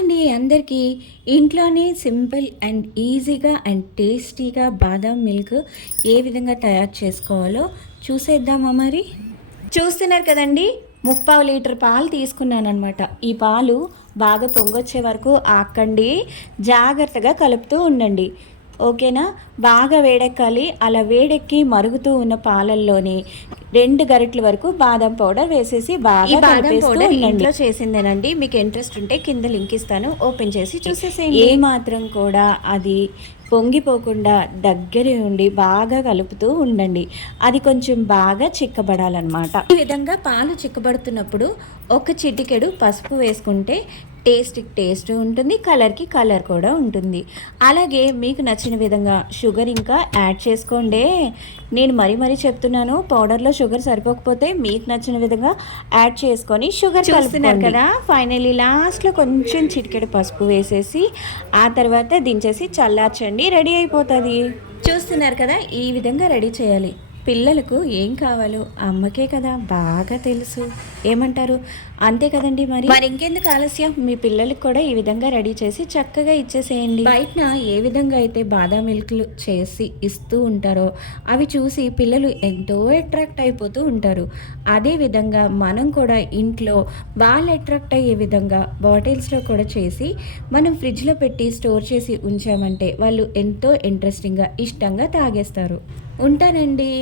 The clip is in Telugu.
హాయ్ అండి అందరికీ. ఇంట్లోనే సింపుల్ అండ్ ఈజీగా అండ్ టేస్టీగా బాదం మిల్క్ ఏ విధంగా తయారు చేసుకోవాలో చూసేద్దామా మరి. చూస్తున్నారు కదండి, 3/4 లీటర్ పాలు తీసుకున్నానమాట. ఈ పాలు బాగా పొంగొచ్చే వరకు ఆకండి, జాగ్రత్తగా కలుపుతూ ఉండండి. ఓకేనా. బాగా వేడెక్కాలి. అలా వేడెక్కి మరుగుతూ ఉన్న పాలల్లోని 2 గరిటెల వరకు బాదం పౌడర్ వేసేసి బాగా కలిపేస్తూ ఉండండి. ఇంట్లో చేసిందేనండి. మీకు ఇంట్రెస్ట్ ఉంటే కింద లింక్ ఇస్తాను, ఓపెన్ చేసి చూసేసేయండి. ఏ మాత్రం కూడా అది పొంగిపోకుండా దగ్గరే ఉండి బాగా కలుపుతూ ఉండండి. అది కొంచెం బాగా చిక్కబడాలన్నమాట. ఈ విధంగా పాలు చిక్కబడుతున్నప్పుడు ఒక చిటికెడు పసుపు వేసుకుంటే టేస్ట్ ఉంటుంది, కలర్కి కలర్ కూడా ఉంటుంది. అలాగే మీకు నచ్చిన విధంగా షుగర్ ఇంకా యాడ్ చేసుకోండి. నేను మరీ చెప్తున్నాను, పౌడర్లో షుగర్ సరిపోకపోతే మీకు నచ్చిన విధంగా యాడ్ చేసుకొని షుగర్ కలుపుతున్నారు కదా. ఫైనల్లీ లాస్ట్లో కొంచెం చిటికెడు పసుపు వేసేసి ఆ తర్వాత దించేసి చల్లార్చండి, రెడీ అయిపోతుంది. చూస్తున్నారు కదా, ఈ విధంగా రెడీ చేయాలి. పిల్లలకు ఏం కావాలో అమ్మకే కదా బాగా తెలుసు, ఏమంటారు? అంతే కదండి. మరి ఇంకెందుకు ఆలస్యం, మీ పిల్లలకు కూడా ఈ విధంగా రెడీ చేసి చక్కగా ఇచ్చేసేయండి. బయట ఏ విధంగా అయితే బాదం మిల్క్లు చేసి ఇస్తూ ఉంటారో అవి చూసి పిల్లలు ఎంతో అట్రాక్ట్ అయిపోతూ ఉంటారు. అదే విధంగా మనం కూడా ఇంట్లో వాళ్ళు అట్రాక్ట్ అయ్యే విధంగా బాటిల్స్లో కూడా చేసి మనం ఫ్రిడ్జ్లో పెట్టి స్టోర్ చేసి ఉంచామంటే వాళ్ళు ఎంతో ఇంట్రెస్టింగ్గా ఇష్టంగా తాగేస్తారు. ఉంటానండి.